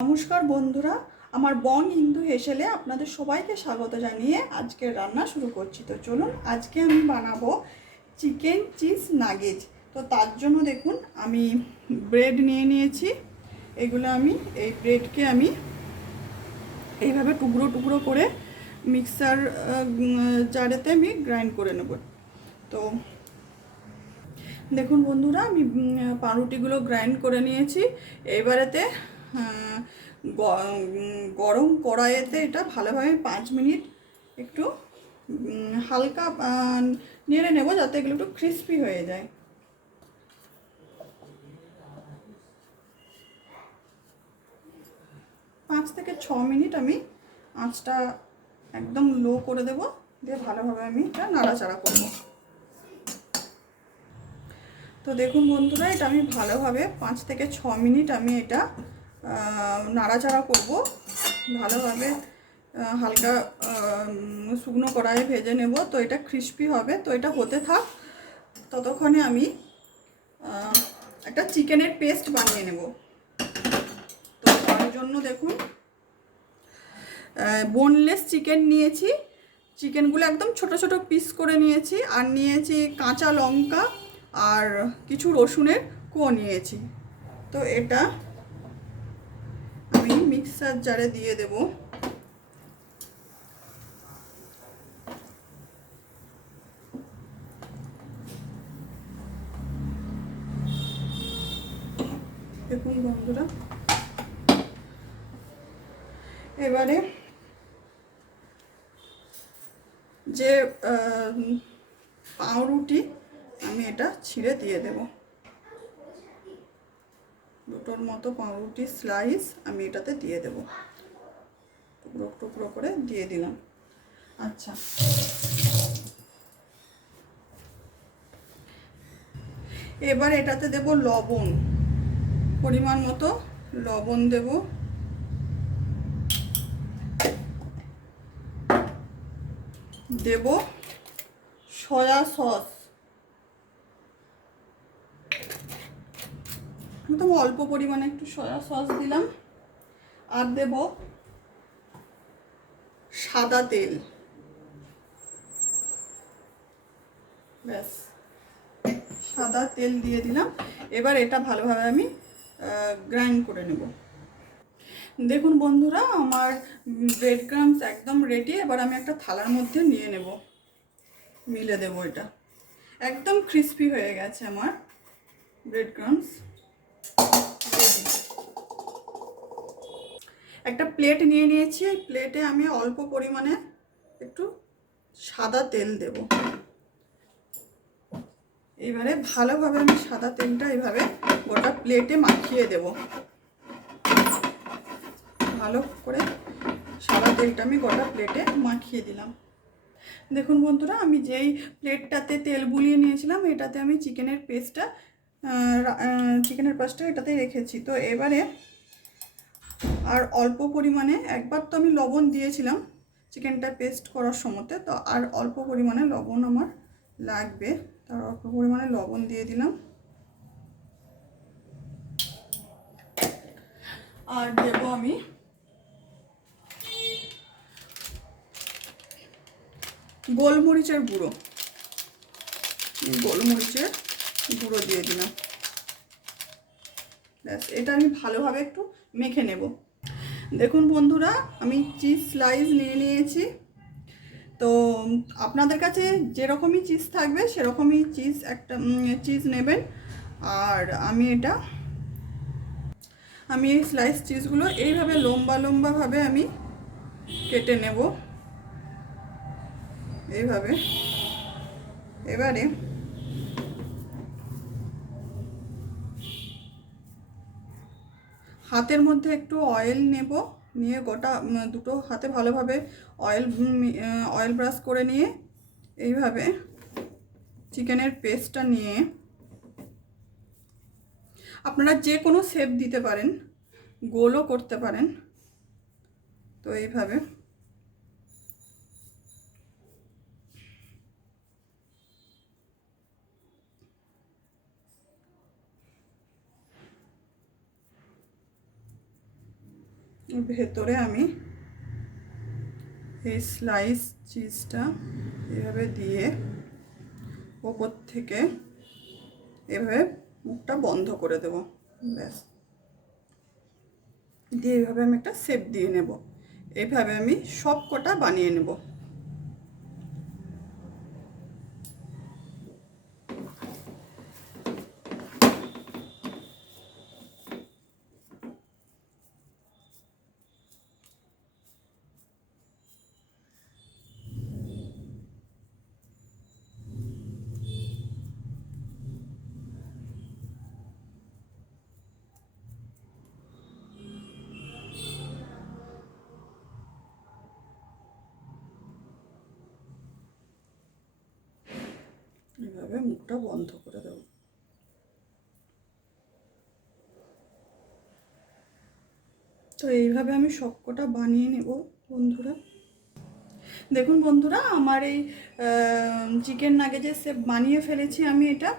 নমস্কার বন্ধুরা, আমার বং হিন্দু হেসেলে আপনাদের সবাইকে স্বাগত জানিয়ে আজকের রান্না শুরু করছি। তো চলুন, আজকে আমি বানাবো চিকেন চিজ নাগেজ। তো তার জন্য দেখুন, আমি ব্রেড নিয়ে নিয়েছি। এগুলো আমি এই ব্রেডকে আমি এইভাবে টুকরো টুকরো করে মিক্সার জারেতে আমি গ্রাইন্ড করে নেব। তো দেখুন বন্ধুরা, আমি পাউরুটিগুলো গ্রাইন্ড করে নিয়েছি। এবারেতে গরম কড়াইতে এটা ভালোভাবে 5 মিনিট একটু হালকা নেড়ে নেব, যাতে এগুলো একটু ক্রিস্পি হয়ে যায়। পাঁচ থেকে ছ মিনিট আমি আঁচটা একদম লো করে দেব, দিয়ে ভালোভাবে আমি এটা নাড়াচাড়া করব। তো দেখুন বন্ধুরা, এটা আমি ভালোভাবে 5 থেকে 6 মিনিট আমি এটা নাড়াচাড়া করব ভালোভাবে। হালকা শুকনো কড়াইয়ে ভেজে নেব, তো এটা ক্রিস্পি হবে। তো এটা হতে থাক, ততক্ষণে আমি একটা চিকেনের পেস্ট বানিয়ে নেব। তো তার জন্য দেখুন, বোনলেস চিকেন নিয়েছি। চিকেনগুলো একদম ছোট ছোট পিস করে নিয়েছি, আর নিয়েছি কাঁচা লঙ্কা আর কিছু রসুনের কোয়া নিয়েছি। তো এটা আমি মিক্সার জারে দিয়ে দেব। দেখুন বন্ধুরা, এবারে যে পাউরুটি আমি এটা ছিঁড়ে দিয়ে দেব। দুটোর মতো পাউরুটি স্লাইস আমি এটাতে দিয়ে দেব, টুকরো টুকরো করে দিয়ে দিলাম। আচ্ছা, এবার এটাতে দেব লবণ, পরিমাণ মতো লবণ দেব। দেব সয়া সস, একদম অল্প পরিমাণে একটু সয়া সস দিলাম। আর দেব সাদা তেল। ব্যাস, সাদা তেল দিয়ে দিলাম। এবার এটা ভালোভাবে আমি গ্রাইন্ড করে নেব। দেখুন বন্ধুরা, আমার ব্রেড ক্রাম্বস একদম রেডি। এবার আমি একটা থালার মধ্যে নিয়ে নেব, মিলে দেব। এটা একদম ক্রিস্পি হয়ে গেছে আমার ব্রেড ক্রাম্বস রেডি। একটা প্লেট নিয়ে নিয়েছি। এই প্লেটে আমি অল্প পরিমাণে একটু সাদা তেল দেব। এবারে ভালোভাবে আমি সাদা তেলটা এইভাবে গোটা প্লেটে মাখিয়ে দেব। ভালো করে সাদা তেলটা আমি গোটা প্লেটে মাখিয়ে দিলাম। দেখুন বন্ধুরা, আমি যেই প্লেটটাতে তেল বুলিয়ে নিয়েছিলাম, এটাতে আমি চিকেনের পেস্টটা এটাতে রেখেছি। তো এবারে আর অল্প পরিমাণে, একবার তো আমি লবণ দিয়েছিলাম চিকেনটা পেস্ট করার সময়তে, তো আর অল্প পরিমাণে লবণ আমার লাগবে। তার অল্প পরিমাণে লবণ দিয়ে দিলাম। আর দেব আমি গোলমরিচের গুঁড়ো, গোলমরিচের গুঁড়ো দিয়ে দিলাম। ব্যাস, এটা আমি ভালোভাবে একটু মেখে নেব। দেখুন বন্ধুরা, আমি চিজ স্লাইস নিয়ে নিয়েছি। তো আপনাদের কাছে যেরকমই চিজ থাকবে সেরকমই চিজ নেবেন। আর আমি এই স্লাইস চিজগুলো এইভাবে লম্বা লম্বাভাবে আমি কেটে নেব, এইভাবে। এবারে হাতের মধ্যে একটু অয়েল নেব, নিয়ে গোটা দুটো হাতে ভালোভাবে অয়েল ব্রাশ করে নিয়ে এইভাবে চিকেনের পেস্টটা নিয়ে, আপনারা যে কোনো শেপ দিতে পারেন, গোলও করতে পারেন। তো এইভাবে ভেতরে আমি এই স্লাইস চিজটা এভাবে দিয়ে ওপর থেকে এভাবে মুখটা বন্ধ করে দেব। ব্যাস, দিয়ে এইভাবে আমি একটা শেপ দিয়ে নেব। এইভাবে আমি সব কটা বানিয়ে নেব। এইভাবে মুখটা বন্ধ করে দেব। তো এইভাবে আমি সবকটা বানিয়ে নেব বন্ধুরা। দেখুন বন্ধুরা, আমার এই চিকেন নাগেজের শেপ বানিয়ে ফেলেছি আমি। এটা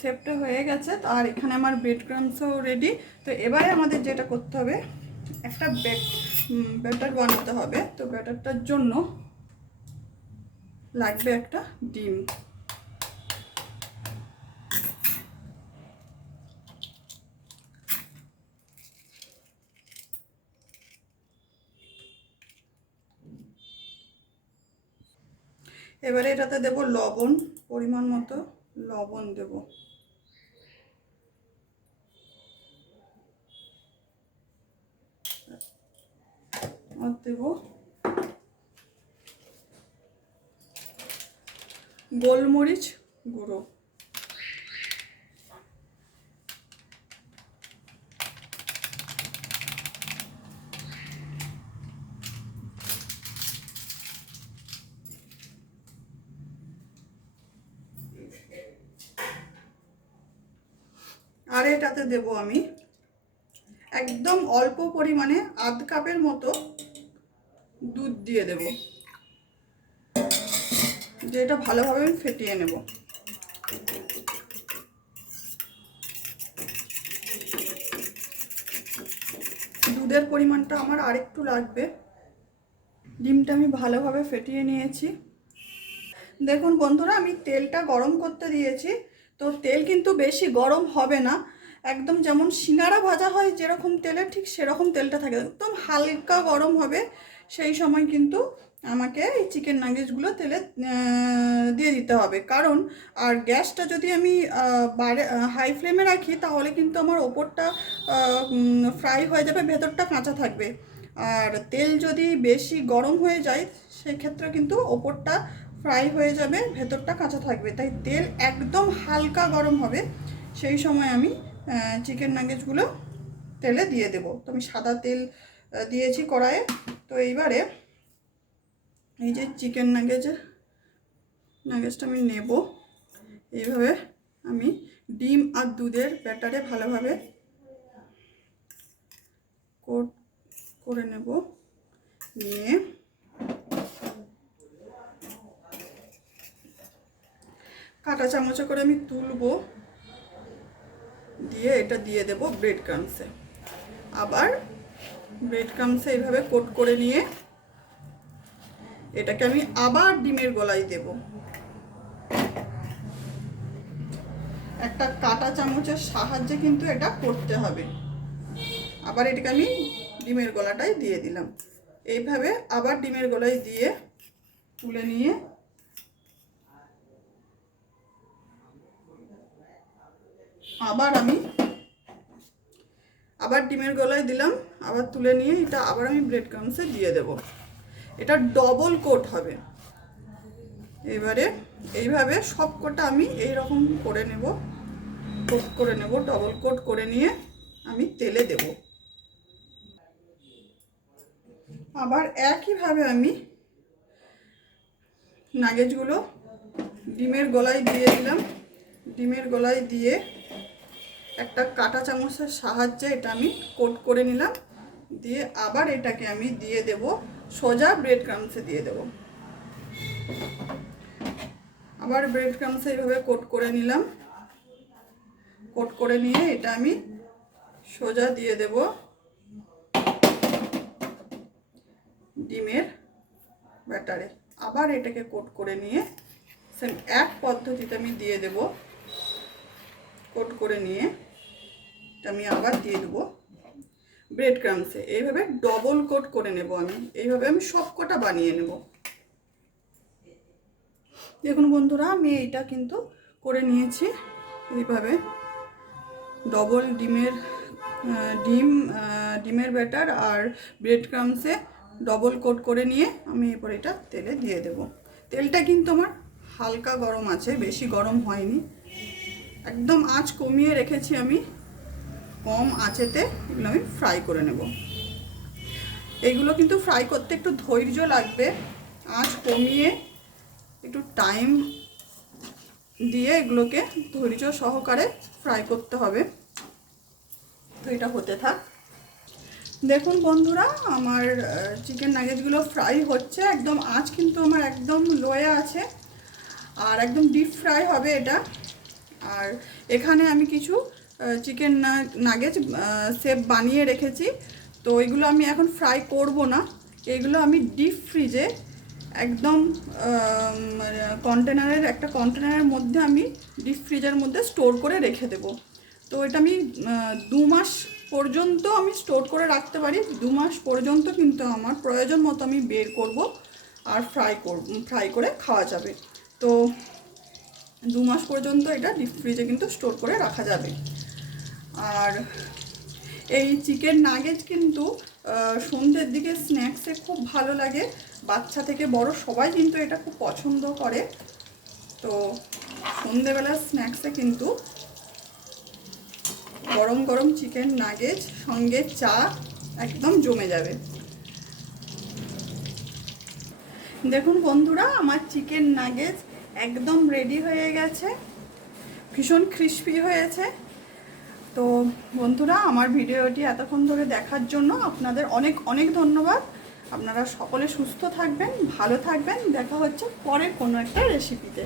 শেপটা হয়ে গেছে। আর এখানে আমার ব্রেড ক্রাম্বসও রেডি। তো এবারে আমাদের যেটা করতে হবে, একটা ব্যাটার বানাতে হবে। তো ব্যাটারটার জন্য লাগবে একটা ডিম। এবারে এটাতে দেব লবণ, পরিমাণ মতো লবণ দেব। আর দেব গোলমরিচ গুঁড়ো। আর এটাতে দেব আমি একদম অল্প পরিমাণে আধ কাপের মতো দুধ দিয়ে দেব, যেটা ভালোভাবে আমি ফেটিয়ে নেব। দুধের পরিমাণটা আমার আরেকটু লাগবে। ডিমটা আমি ভালোভাবে ফেটিয়ে নিয়েছি। দেখুন বন্ধুরা, আমি তেলটা গরম করতে দিয়েছি। তো তেল কিন্তু বেশি গরম হবে না, একদম যেমন সিঙ্গারা ভাজা হয় যেরকম তেলে, ঠিক সেরকম তেলটা থাকে, একদম হালকা গরম হবে। সেই সময় কিন্তু আমাকে এই চিকেন নাগেটসগুলো তেলে দিয়ে দিতে হবে। কারণ আর গ্যাসটা যদি আমি হাই ফ্লেমে রাখি, তাহলে কিন্তু আমার ওপরটা ফ্রাই হয়ে যাবে, ভেতরটা কাঁচা থাকবে। আর তেল যদি বেশি গরম হয়ে যায়, সেক্ষেত্রে কিন্তু ওপরটা ফ্রাই হয়ে যাবে, ভেতরটা কাঁচা থাকবে। তাই তেল একদম হালকা গরম হবে, সেই সময় আমি চিকেন নাগেটসগুলো তেলে দিয়ে দেব। তো আমি সাদা তেল দিয়েছি কড়াইয়ে। তো এইবারে এই যে চিকেন নাগেটসটা আমি নেব। এইভাবে আমি ডিম আর দুধের ব্যাটারে ভালোভাবে কোট করে নেব। নিয়ে কাঁটা চামচে করে আমি তুলবো, দিয়ে এটা দিয়ে দেব ব্রেড ক্রাম্বসে। আবার ব্রেড ক্রাম্বসে এইভাবে কোট করে নিয়ে এটাকে আমি আবার ডিমের গোলায় দেব। একটা কাঁটা চামচের সাহায্যে কিন্তু এটা করতে হবে। আবার এটাকে আমি ডিমের গোলাটাই দিয়ে দিলাম। এইভাবে আবার ডিমের গোলায় দিয়ে তুলে নিয়ে আবার ডিমের গোলায় দিলাম, আবার তুলে নিয়ে এটা আবার আমি ব্রেড ক্রাম্বসে দিয়ে দেব। এটা ডবল কোট হবে। এবারে এইভাবে সব কটা আমি এইরকম করে নেব, কোট করে নেব, ডবল কোট করে নিয়ে আমি তেলে দেব। আবার একইভাবে আমি নাগেটসগুলো ডিমের গলায় দিয়ে দিলাম। ডিমের গলায় দিয়ে একটা কাঁটা চামচের সাহায্যে এটা আমি কোট করে নিলাম। দিয়ে আবার এটাকে আমি দিয়ে দেব, সোজা ব্রেড ক্রাম্বসে দিয়ে দেব। আবার ব্রেড ক্রাম্বসে এইভাবে কোট করে নিলাম। কোট করে নিয়ে এটা আমি সোজা দিয়ে দেব ডিমের ব্যাটারে। আবার এটাকে কোট করে নিয়ে সেম এক পদ্ধতিতে আমি দিয়ে দেব। কোট করে নিয়ে এটা আমি আবার দিয়ে দেবো ব্রেড ক্রামসে। এইভাবে ডবল কোট করে নেব আমি। এইভাবে আমি সব কটা বানিয়ে নেব। দেখুন বন্ধুরা, আমি এইটা কিন্তু করে নিয়েছি। এইভাবে ডবল ডিমের ব্যাটার আর ব্রেড ক্রামসে ডবল কোট করে নিয়ে আমি এরপর এটা তেলে দিয়ে দেব। তেলটা কিন্তু আমার হালকা গরম আছে, বেশি গরম হয়নি। একদম আঁচ কমিয়ে রেখেছি আমি, কম আঁচেতে এগুলো আমি ফ্রাই করে নেব। এইগুলো কিন্তু ফ্রাই করতে একটু ধৈর্য লাগবে, আঁচ কমিয়ে একটু টাইম দিয়ে এগুলোকে ধৈর্য সহকারে ফ্রাই করতে হবে। তো এটা হতে থাক। দেখুন বন্ধুরা, আমার চিকেন নাগেটসগুলো ফ্রাই হচ্ছে। একদম আঁচ কিন্তু আমার একদম লোয়ে আছে, আর একদম ডিপ ফ্রাই হবে এটা। আর এখানে আমি কিছু চিকেন নাগেটস শেপ বানিয়ে রেখেছি। তো এগুলো আমি এখন ফ্রাই করব না, এগুলো আমি ডিপ ফ্রিজে একদম একটা কন্টেনারের মধ্যে আমি ডিপ ফ্রিজের মধ্যে স্টোর করে রেখে দেব। তো এটা আমি 2 মাস পর্যন্ত আমি স্টোর করে রাখতে পারি। 2 মাস পর্যন্ত কিন্তু আমার প্রয়োজন মতো আমি বের করব আর ফ্রাই করে খাওয়া যাবে। তো 2 মাস পর্যন্ত এটা ডিপ ফ্রিজে কিন্তু স্টোর করে রাখা যাবে। আর এই চিকেন নাগেটস কিন্তু সন্ধ্যের দিকে স্ন্যাক্সে খুব ভালো লাগে। বাচ্চা থেকে বড় সবাই কিন্তু এটা খুব পছন্দ করে। তো সন্ধ্যেবেলার স্ন্যাক্সে কিন্তু গরম গরম চিকেন নাগেটস সঙ্গে চা একদম জমে যাবে। দেখুন বন্ধুরা, আমার চিকেন নাগেটস একদম রেডি হয়ে গেছে, ভীষণ ক্রিস্পি হয়েছে। তো বন্ধুরা, আমার ভিডিওটি এতক্ষণ ধরে দেখার জন্য আপনাদের অনেক অনেক ধন্যবাদ। আপনারা সকলে সুস্থ থাকবেন, ভালো থাকবেন। দেখা হচ্ছে পরে কোনো একটা রেসিপিতে।